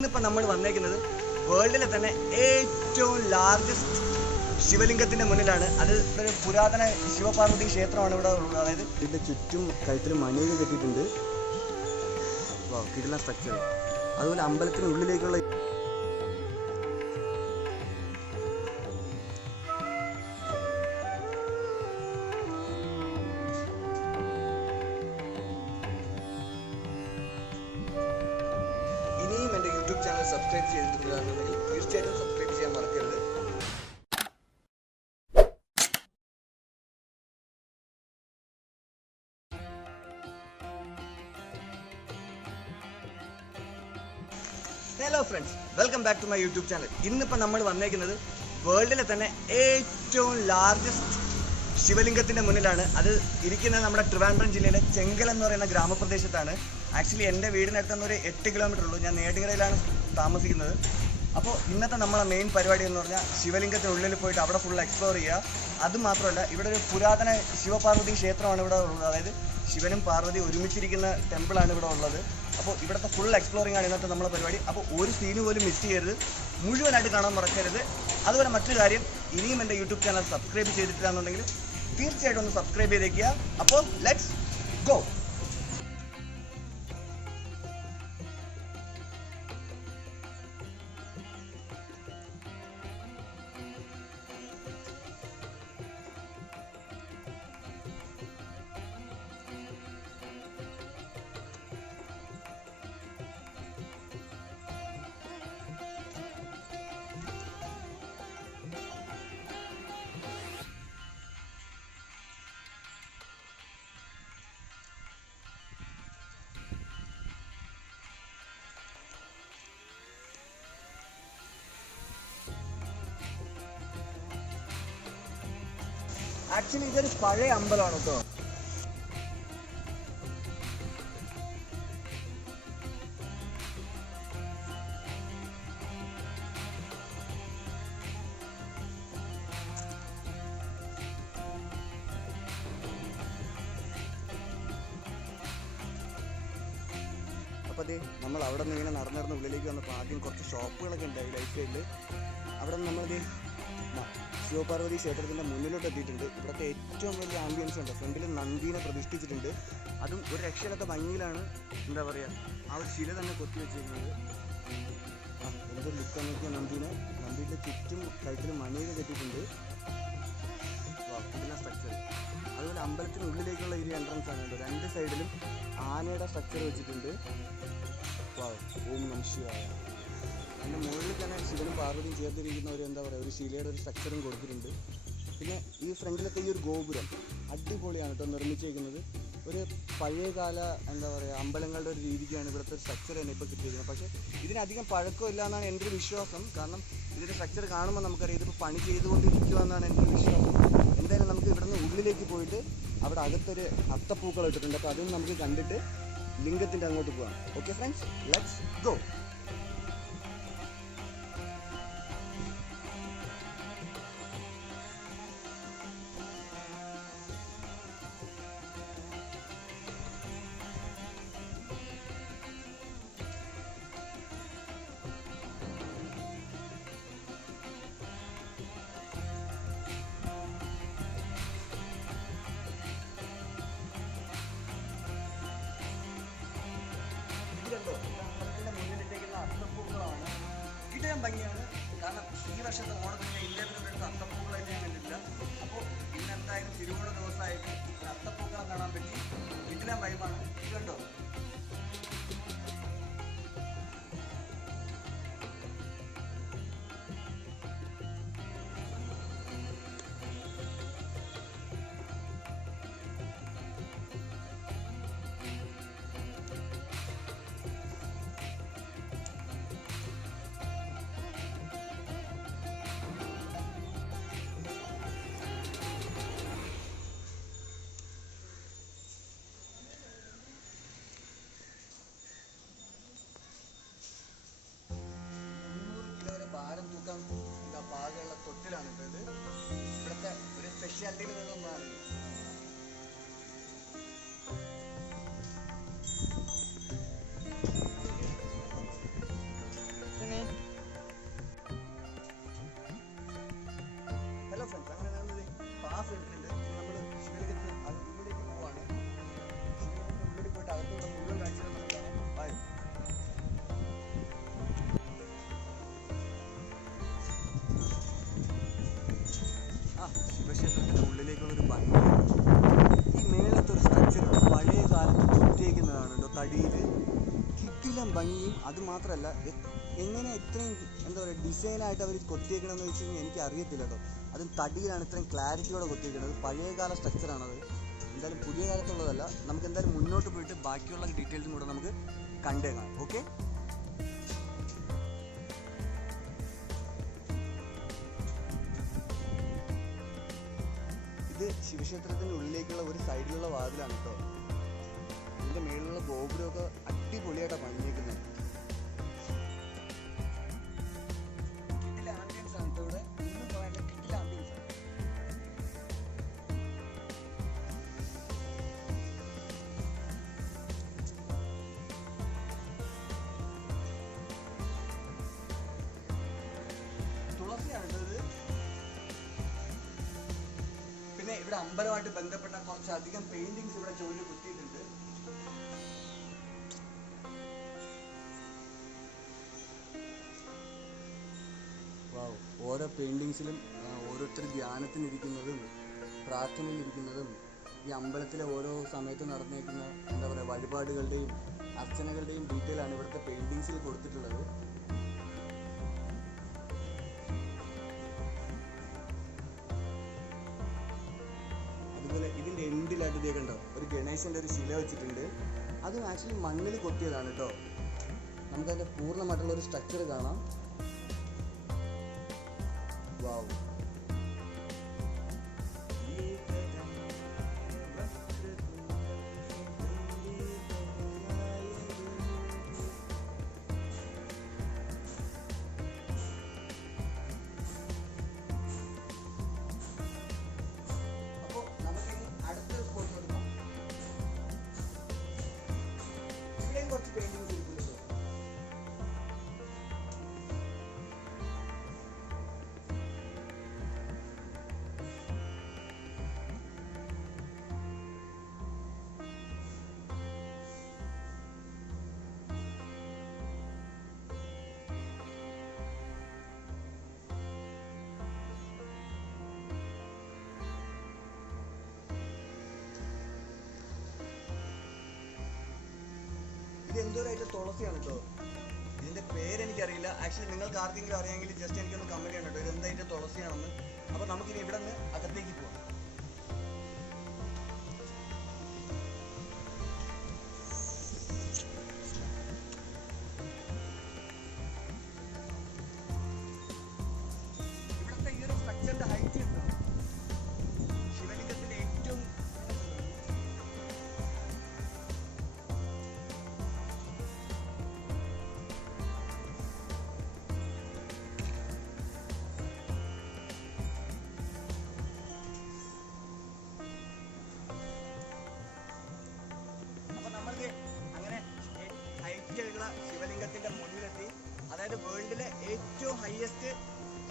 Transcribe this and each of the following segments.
ഇന്നിപ്പോൾ നമ്മൾ വന്നേക്കുന്നത് വേൾഡിലെ തന്നെ ഏറ്റവും ലാർജസ്റ്റ് ശിവലിംഗത്തിന്റെ മുന്നിലാണ്. അത് ഒരു പുരാതന ശിവപാർവതി ക്ഷേത്രമാണ് ഇവിടെ ഉള്ളത്. അതായത് ഇതിന്റെ ചുറ്റും കഴുത്തിൽ മണിയൊക്കെ കെട്ടിയിട്ടുണ്ട്. കിടില സ്ട്രക്ചർ അതുപോലെ അമ്പലത്തിനുള്ളിലേക്കുള്ള സബ്സ്ക്രൈബ് ചെയ്തിട്ടുണ്ടെങ്കിൽ തീർച്ചയായിട്ടും സബ്സ്ക്രൈബ് ചെയ്യാൻ മറക്കരുത്. Hello friends welcome back to my YouTube channel നമ്മൾ വേൾഡിലെ തന്നെ ഏറ്റവും ലാർജസ്റ്റ് മുന്നിലാണ്. അത് ഇരിക്കുന്നത് നമ്മുടെ ട്രിവാൻഡ്രം ജില്ലയിലെ ചെങ്കൽ എന്ന് പറയുന്ന ഗ്രാമപ്രദേശത്താണ്. ആക്ച്വലി എന്റെ വീടിനടുത്ത് നിന്ന് ഒരു എട്ട് കിലോമീറ്റർ ഉള്ളൂ. ഞാൻ നേടുകരയിലാണ് താമസിക്കുന്നത്. അപ്പോൾ ഇന്നത്തെ നമ്മളെ മെയിൻ പരിപാടി എന്ന് പറഞ്ഞാൽ ശിവലിംഗത്തിനുള്ളിൽ പോയിട്ട് അവിടെ ഫുൾ എക്സ്പ്ലോർ ചെയ്യുക. അതുമാത്രമല്ല ഇവിടെ ഒരു പുരാതന ശിവപാർവതി ക്ഷേത്രമാണ് ഇവിടെ ഉള്ളത്. അതായത് ശിവനും പാർവതി ഒരുമിച്ചിരിക്കുന്ന ടെമ്പിളാണ് ഇവിടെ ഉള്ളത്. അപ്പോൾ ഇവിടുത്തെ ഫുൾ എക്സ്പ്ലോറിംഗ് ആണ് ഇന്നത്തെ നമ്മളെ പരിപാടി. അപ്പോൾ ഒരു സീന് പോലും മിസ് ചെയ്യരുത്. മുഴുവനായിട്ട് കാണാൻ മറക്കരുത്. അതുപോലെ മറ്റൊരു കാര്യം ഇനിയും എന്റെ യൂട്യൂബ് ചാനൽ സബ്സ്ക്രൈബ് ചെയ്തിട്ടില്ല എന്നുണ്ടെങ്കിൽ തീർച്ചയായിട്ടും ഒന്ന് സബ്സ്ക്രൈബ് ചെയ്തേക്കുക. അപ്പോൾ ലെറ്റ്സ് ഗോ ആക്ച്വലി ഇതൊരു പഴയ അമ്പലമാണ് കേട്ടോ. നമ്മൾ അവിടെ നിന്ന് ഇങ്ങനെ നടന്നിരുന്ന നടന്ന് ഉള്ളിലേക്ക് വന്നപ്പോൾ ആദ്യം കുറച്ച് ഷോപ്പുകളൊക്കെ ഉണ്ട് ഈ ലൈഫ് സ്റ്റൈലിൽ അവിടെ നിന്ന് നമ്മളത് ശിവപാർവതി ക്ഷേത്രത്തിന്റെ മുന്നിലോട്ട് എത്തിയിട്ടുണ്ട്. ഇവിടുത്തെ ഏറ്റവും വലിയ ആംബിയൻസ് ഉണ്ട്. ഫ്രണ്ടിൽ നന്ദീനെ പ്രതിഷ്ഠിച്ചിട്ടുണ്ട്. അതും ഒരു രക്ഷയില്ലാത്ത ഭംഗിയിലാണ് എന്താ പറയുക ആ ഒരു ശില തന്നെ കൊത്തി വെച്ചിരിക്കുന്നത്. ആ എന്തൊരു ലുക്ക് നോക്കിയ നന്ദീനെ. നന്ദിയുടെ ചുറ്റും കഴുത്തിൽ മണിയൊക്കെ കെട്ടിയിട്ടുണ്ട്. സ്ട്രക്ചർ അതുപോലെ അമ്പലത്തിനുള്ളിലേക്കുള്ള ഏരിയ എൻട്രൻസ് ആണ് രണ്ട് സൈഡിലും ആനയുടെ സ്ട്രക്ചർ വെച്ചിട്ടുണ്ട്. ഓം ശിവായ. അതിന്റെ മുകളിൽ തന്നെ ശിവനും പാർവതിയും ചേർത്തിരിക്കുന്ന ഒരു എന്താ പറയുക ഒരു ശിലയുടെ ഒരു സ്ട്രക്ചറും കൊടുത്തിട്ടുണ്ട്. പിന്നെ ഈ ഫ്രണ്ടിലത്തെ ഈ ഒരു ഗോപുരം അടിപൊളിയാണ് കേട്ടോ നിർമ്മിച്ചിരിക്കുന്നത് ഒരു പഴയകാല എന്താ പറയുക അമ്പലങ്ങളുടെ ഒരു രീതിക്കാണ് ഇവിടുത്തെ ഒരു സ്ട്രക്ചർ തന്നെ ഇപ്പോൾ കിട്ടിയിരിക്കുന്നത്. പക്ഷേ ഇതിനധികം പഴക്കമില്ല എന്നാണ് എന്റെ ഒരു വിശ്വാസം. കാരണം ഇതിന്റെ സ്ട്രക്ചർ കാണുമ്പോൾ നമുക്കറിയാം ഇതിപ്പോൾ പണി ചെയ്തുകൊണ്ടിരിക്കുക എന്നാണ് എന്റെ ഒരു വിശ്വാസം. എന്തായാലും നമുക്ക് ഇവിടുന്ന് ഉള്ളിലേക്ക് പോയിട്ട് അവിടെ അകത്തൊരു അത്തപ്പൂക്കൾ ഇട്ടിട്ടുണ്ട്. അപ്പോൾ അതും നമുക്ക് കണ്ടിട്ട് ലിംഗത്തിന്റെ അങ്ങോട്ട് പോകാം ഓക്കെ ഫ്രണ്ട്സ് ലെറ്റ്സ് ഗോ കിട്ടാൻ ഭംഗിയാണ് കാരണം ഈ വർഷത്തെ ഓണത്തിന് അടുത്ത് അത്തപ്പൂക്കളായിട്ട് ഞാൻ കണ്ടിട്ടില്ല. അപ്പോൾ ഇന്ന് എന്തായാലും തിരുവോണ ദിവസമായിട്ട് അത്തപ്പൂക്കളം കാണാൻ പറ്റി. ഇതിനെ വൈബാണ് ഭംഗിയും അത് മാത്രമല്ല എ- എങ്ങനെ ഇത്രയും എന്താ പറയുക ഡിസൈനായിട്ട് അവർ കൊത്തിയേക്കണമെന്ന് വെച്ച് കഴിഞ്ഞാൽ എനിക്ക് അറിയത്തില്ല കേട്ടോ. അതും തടിയിലാണ് ഇത്രയും ക്ലാരിറ്റിയോടെ കൊത്തിയേക്കുന്നത് പഴയകാല സ്ട്രക്ചറാണത് എന്തായാലും പുതിയ കാലത്തുള്ളതല്ല. നമുക്ക് എന്തായാലും മുന്നോട്ട് പോയിട്ട് ബാക്കിയുള്ള ഡീറ്റെയിൽസും കൂടെ നമുക്ക് കണ്ടേക്കാം. ഓക്കെ ഇത് ശിവക്ഷേത്രത്തിന്റെ ഉള്ളിലേക്കുള്ള ഒരു സൈഡിലുള്ള വാതിലാണ് കേട്ടോ. ഗോപുരമൊക്കെ അടിപൊളിയായിട്ടാണ് ആംബിയൻസ് ആണ് പിന്നെ ഇവിടെ അമ്പലമായിട്ട് ബന്ധപ്പെട്ട കുറച്ചധികം പെയിന്റിങ്സ് ഇവിടെ ജോലി ഓരോ പെയിന്റിങ്സിലും ഓരോരുത്തർ ധ്യാനത്തിനിരിക്കുന്നതും പ്രാർത്ഥനയിലിരിക്കുന്നതും ഈ അമ്പലത്തിലെ ഓരോ സമയത്ത് നടന്നേക്കുന്ന എന്താ പറയുക വഴിപാടുകളുടെയും അർച്ചനകളുടെയും ഡീറ്റെയിൽ ആണ് ഇവിടുത്തെ പെയിന്റിങ്സിൽ കൊടുത്തിട്ടുള്ളത്. അതുപോലെ ഇതിന്റെ എൻഡിലായിട്ട് ഇതേ കണ്ടോ ഒരു ഗണേശന്റെ ഒരു ശില വെച്ചിട്ടുണ്ട്. അതും ആക്ച്വലി മണ്ണിൽ കൊത്തിയതാണ് കേട്ടോ നമുക്കതിന്റെ പൂർണമായിട്ടുള്ള ഒരു സ്ട്രക്ചർ കാണാം. Wow. എന്തോരായിട്ട് തുളസിയാണ് കേട്ടോ ഇതിന്റെ പേര് എനിക്കറിയില്ല. ആക്ച്വലി നിങ്ങൾക്ക് ആർക്കെങ്കിലും അറിയാമെങ്കിൽ ജസ്റ്റ് എനിക്കൊന്ന് കമന്റ് ചെയ്യണം കേട്ടോ ഇത് എന്തായിട്ട് തുളസിയാണെന്ന്. അപ്പൊ നമുക്കിനി ഇവിടെ നിന്ന് അകത്തേക്ക് പോവാം. ഏറ്റവും ഹയസ്റ്റ്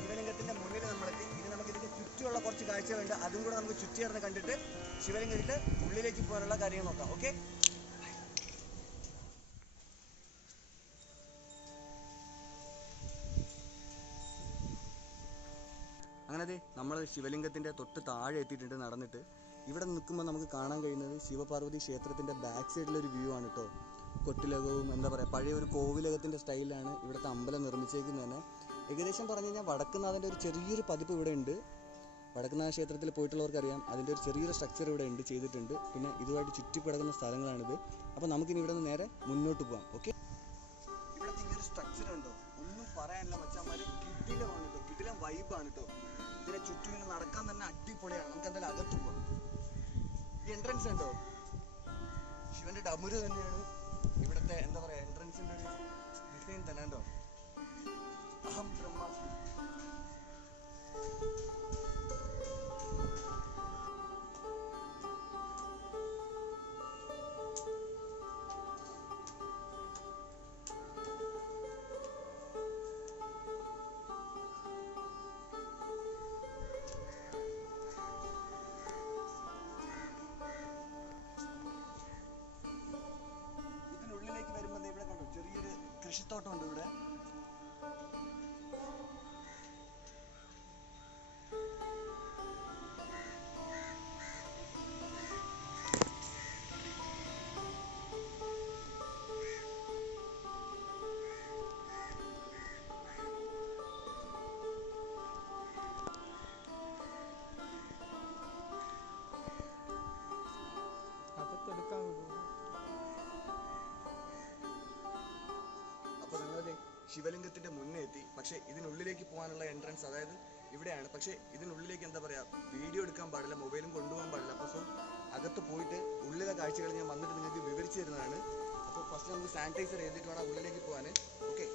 ശിവലിംഗത്തിന്റെ മുന്നിൽ നമ്മളെത്തി ഇനി നമുക്ക് ഇതിന്റെ ചുറ്റുമുള്ള കുറച്ച് കാഴ്ചകളുണ്ട്. അതും കൂടെ നമുക്ക് ചുറ്റിയർന്ന് കണ്ടിട്ട് ശിവലിംഗത്തിന്റെ ഉള്ളിലേക്ക് പോകാനുള്ള കാര്യങ്ങൾ നോക്കാം. ഓക്കെ അങ്ങനെ നമ്മൾ ശിവലിംഗത്തിന്റെ തൊട്ട് താഴെ എത്തിയിട്ടുണ്ട് നടന്നിട്ട്. ഇവിടെ നിൽക്കുമ്പോൾ നമുക്ക് കാണാൻ കഴിയുന്നത് ശിവപാർവതി ക്ഷേത്രത്തിന്റെ ബാക്ക് സൈഡിലെ ഒരു വ്യൂ ആണ് കേട്ടോ കൊട്ടിലകവും എന്താ പറയുക പഴയ ഒരു കോവിലകത്തിന്റെ സ്റ്റൈലാണ് ഇവിടുത്തെ അമ്പലം നിർമ്മിച്ചേക്കുന്നത് തന്നെ ഏകദേശം പറഞ്ഞു കഴിഞ്ഞാൽ വടക്കുന്നാഥന്റെ ഒരു ചെറിയൊരു പതിപ്പ് ഇവിടെ ഉണ്ട്. വടക്കുന്നാഥ ക്ഷേത്രത്തിൽ പോയിട്ടുള്ളവർക്ക് അറിയാം അതിന്റെ ഒരു ചെറിയൊരു സ്ട്രക്ചർ ഇവിടെ ഉണ്ട് ചെയ്തിട്ടുണ്ട്. പിന്നെ ഇതുമായിട്ട് ചുറ്റിക്കിടക്കുന്ന സ്ഥലങ്ങളാണിത്. അപ്പോൾ നമുക്കിനി ഇവിടെ നിന്ന് നേരെ മുന്നോട്ട് പോകാം ഓക്കെ? ഇവിടുത്തെ ഈ ഒരു സ്ട്രക്ചർ ഉണ്ടോ? ഒന്നും പറയാനില്ല മച്ചാന്മാര്. കിടിലമാണ് കേട്ടോ കിടിലം വൈബാണ് കേട്ടോ ഇതിനെ ചുറ്റും ഇങ്ങനെ നടക്കാൻ തന്നെ അടിപൊളിയാണ്. നമുക്ക് എന്തായാലും അകത്ത് പോവാം. എൻട്രൻസ് ഉണ്ടോ? ശിവന്റെ ഡമുര് തന്നെയാണ്. ഇവിടുത്തെ എന്താ പറയാ എൻട്രൻസിന്റെ ഒരു ഡിസൈൻ തന്നെ ഉണ്ടോ അഹം ബ്രഹ്മാസ്മി ചെറിയൊരു കൃഷിത്തോട്ടം ഇവിടെ. ശിവലിംഗത്തിന്റെ മുന്നേ എത്തി. പക്ഷെ ഇതിനുള്ളിലേക്ക് പോകാനുള്ള എൻട്രൻസ് അതായത് ഇവിടെയാണ്. പക്ഷെ ഇതിനുള്ളിലേക്ക് എന്താ പറയാ? വീഡിയോ എടുക്കാൻ പാടില്ല മൊബൈലും കൊണ്ടുപോകാൻ പാടില്ല. അപ്പോൾ സോ അകത്ത് പോയിട്ട് ഉള്ളിലെ കാഴ്ചകൾ ഞാൻ വന്നിട്ട് നിങ്ങൾക്ക് വിവരിച്ചു തരുന്നതാണ്. അപ്പോൾ ഫസ്റ്റ് നമുക്ക് സാനിറ്റൈസർ ചെയ്തിട്ട് വേണം ഉള്ളിലേക്ക് പോകാൻ. ഓക്കെ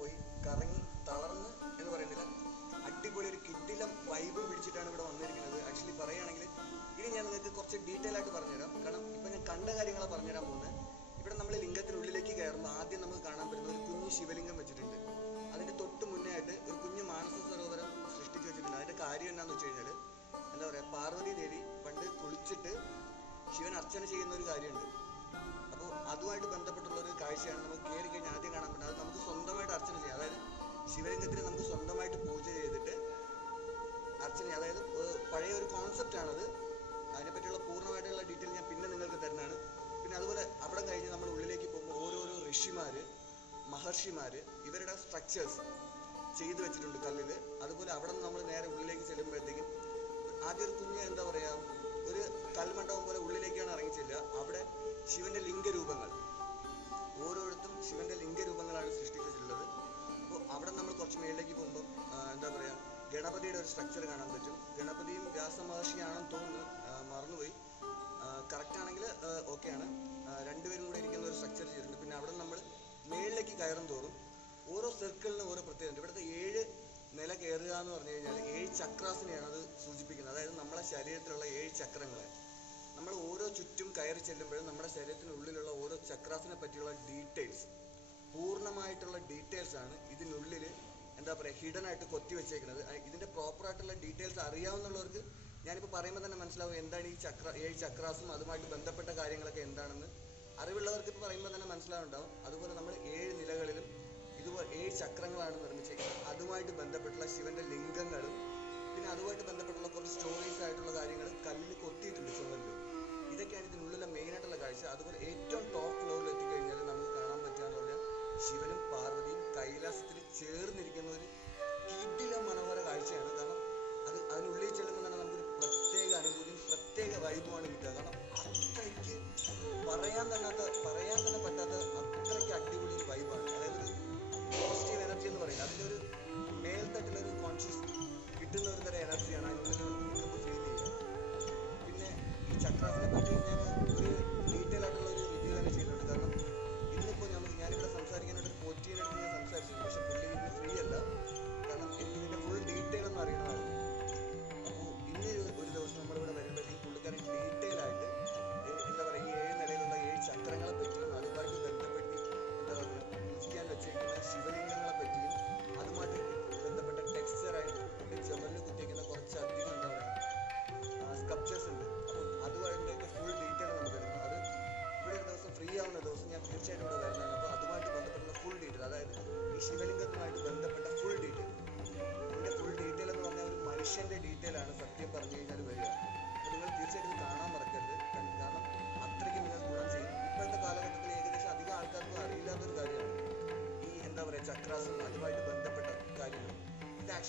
പോയി കറങ്ങി തളർന്ന് എന്ന് പറയുന്നില്ല. അടിപൊളി ഒരു കിഡിലം വൈബ് പിടിച്ചിട്ടാണ് ഇവിടെ വന്നിരിക്കുന്നത്. ആക്ച്വലി പറയുകയാണെങ്കിൽ ഇനി ഞാൻ നിങ്ങൾക്ക് കുറച്ച് ഡീറ്റെയിൽ ആയിട്ട് പറഞ്ഞുതരാം. കാരണം ഇപ്പം ഞാൻ കണ്ട കാര്യങ്ങളാണ് പറഞ്ഞുതരാൻ പോകുന്നത്. ഇവിടെ നമ്മൾ ലിംഗത്തിനുള്ളിലേക്ക് കയറുമ്പോൾ ആദ്യം നമുക്ക് കാണാൻ പറ്റുന്ന ഒരു കുഞ്ഞു ശിവലിംഗം വെച്ചിട്ടുണ്ട്. അതിന്റെ തൊട്ട് മുന്നേ ആയിട്ട് ഒരു കുഞ്ഞു മാനസ സരോവരം സൃഷ്ടിച്ചു വെച്ചിട്ടുണ്ട്. അതിന്റെ കാര്യം എന്താണെന്ന് വെച്ച് കഴിഞ്ഞാൽ എന്താ പറയുക പാർവതി ദേവി പണ്ട് കുളിച്ചിട്ട് ശിവൻ അർച്ചന ചെയ്യുന്ന ഒരു കാര്യമുണ്ട്. അതുമായിട്ട് ബന്ധപ്പെട്ടുള്ള ഒരു കാഴ്ചയാണ് നമുക്ക് കയറി കഴിഞ്ഞാൽ ആദ്യം കാണാൻ പറ്റുന്നത്. അത് നമുക്ക് സ്വന്തമായിട്ട് അർച്ചന ചെയ്യാം. അതായത് ശിവലിംഗത്തിന് നമുക്ക് സ്വന്തമായിട്ട് പൂജ ചെയ്തിട്ട് അർച്ചന അതായത് പഴയ ഒരു കോൺസെപ്റ്റ് ആണത്. അതിനെപ്പറ്റിയുള്ള പൂർണമായിട്ടുള്ള ഡീറ്റെയിൽ ഞാൻ പിന്നെ നിങ്ങൾക്ക് തരുന്നതാണ്. പിന്നെ അതുപോലെ അവിടെ കഴിഞ്ഞ് നമ്മൾ ഉള്ളിലേക്ക് പോകുമ്പോൾ ഓരോരോ ഋഷിമാര് മഹർഷിമാര് ഇവരുടെ സ്ട്രക്ചേഴ്സ് ചെയ്തു വെച്ചിട്ടുണ്ട് കല്ലിൽ അതുപോലെ അവിടെ നിന്ന് നമ്മൾ നേരെ ഉള്ളിലേക്ക് ചെല്ലുമ്പോഴത്തേക്കും ആദ്യം ഒരു കുഞ്ഞ് എന്താ പറയാ ഒരു കൽമണ്ഡപം പോലെ ഉള്ളിലേക്കാണ് ഇറങ്ങി ചെല്ലുക. അവിടെ ശിവന്റെ ലിംഗരൂപങ്ങൾ. ഓരോരുത്തും ശിവന്റെ ലിംഗരൂപങ്ങളാണ് സൃഷ്ടിച്ചിട്ടുള്ളത്. അപ്പോൾ അവിടെ നമ്മൾ കുറച്ച് മേളിലേക്ക് പോകുമ്പോൾ എന്താ പറയുക ഗണപതിയുടെ ഒരു സ്ട്രക്ചർ കാണാൻ പറ്റും. ഗണപതിയും വ്യാസമഹർഷിയാണെന്ന് തോന്നുന്നു മറന്നുപോയി. കറക്റ്റ് ആണെങ്കിൽ ഓക്കെയാണ് രണ്ടുപേരും കൂടെ ഇരിക്കുന്ന ഒരു സ്ട്രക്ചർ ചെയ്തിട്ടുണ്ട്. പിന്നെ അവിടെ നമ്മൾ മേളിലേക്ക് കയറും തോറും ഓരോ സർക്കിളിനും ഓരോ പ്രത്യേകത ഇവിടുത്തെ ഏഴ് നില കയറുക എന്ന് പറഞ്ഞു കഴിഞ്ഞാൽ ഏഴ് ചക്രാസിനെയാണ് അത് സൂചിപ്പിക്കുന്നത്. അതായത് നമ്മളെ ശരീരത്തിലുള്ള ഏഴ് ചക്രങ്ങളെ. നമ്മൾ ഓരോ ചുറ്റും കയറി ചെല്ലുമ്പോഴും നമ്മുടെ ശരീരത്തിനുള്ളിലുള്ള ഓരോ ചക്രാസിനെ പറ്റിയുള്ള ഡീറ്റെയിൽസ് പൂർണമായിട്ടുള്ള ഡീറ്റെയിൽസ് ആണ് ഇതിനുള്ളിൽ എന്താ പറയുക ഹിഡൻ ആയിട്ട് കൊത്തി വെച്ചേക്കുന്നത്. ഇതിന്റെ ആയിട്ടുള്ള ഡീറ്റെയിൽസ് അറിയാവുന്നവർക്ക് ഞാനിപ്പോൾ പറയുമ്പോൾ തന്നെ മനസ്സിലാവും എന്താണ് ഈ ചക്ര ഏഴ് ചക്രാസും അതുമായിട്ട് ബന്ധപ്പെട്ട കാര്യങ്ങളൊക്കെ എന്താണെന്ന്. അറിവുള്ളവർക്ക് ഇപ്പോൾ പറയുമ്പോൾ തന്നെ മനസ്സിലാവുണ്ടാവും അതുപോലെ നമ്മൾ ഏഴ് നിലകളിലും ഇതുപോലെ ഏഴ് ചക്രങ്ങളാണ് നിർമ്മിച്ചേക്കുന്നത്. അതുമായിട്ട് ബന്ധപ്പെട്ടുള്ള ശിവന്റെ ലിംഗങ്ങളും പിന്നെ അതുമായിട്ട് ബന്ധപ്പെട്ടുള്ള കാഴ്ച അതുപോലെ ഏറ്റവും ടോപ്പ് ലെവലിൽ എത്തിക്കഴിഞ്ഞാൽ നമുക്ക് കാണാൻ പറ്റുക എന്ന് പറഞ്ഞാൽ ശിവനും പാർവതിയും കൈലാസത്തിൽ ചേർന്നിരിക്കുന്ന ഒരു കിടില മനോഹര കാഴ്ചയാണ്. കാരണം അത് അതിനുള്ളിൽ ചെല്ലുമ്പോൾ തന്നെ നമുക്കൊരു പ്രത്യേക അനുഭൂതിയും പ്രത്യേക വൈബുമാണ് കിട്ടുക. കാരണം അത്രയ്ക്ക് പറയാൻ തന്നെ പറയാൻ തന്നെ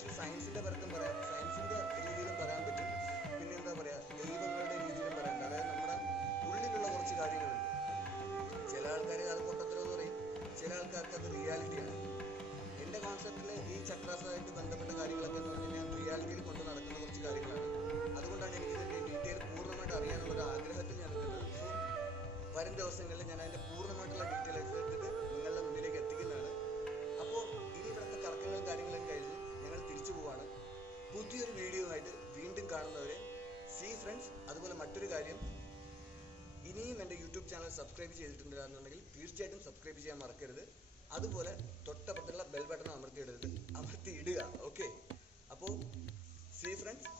ഇത് പുതിയൊരു വീഡിയോ ആയിട്ട് വീണ്ടും കാണുന്നവരെ സി ഫ്രണ്ട്സ് അതുപോലെ മറ്റൊരു കാര്യം ഇനിയും എന്റെ യൂട്യൂബ് ചാനൽ സബ്സ്ക്രൈബ് ചെയ്തിട്ടുണ്ടെന്നുണ്ടെങ്കിൽ തീർച്ചയായിട്ടും സബ്സ്ക്രൈബ് ചെയ്യാൻ മറക്കരുത്. അതുപോലെ തൊട്ടപ്പുറത്തുള്ള ബെൽ ബട്ടൺ അമർത്തിയിടരുത്. അമർത്തിയിടുക. ഓക്കെ അപ്പോൾ സി ഫ്രണ്ട്സ്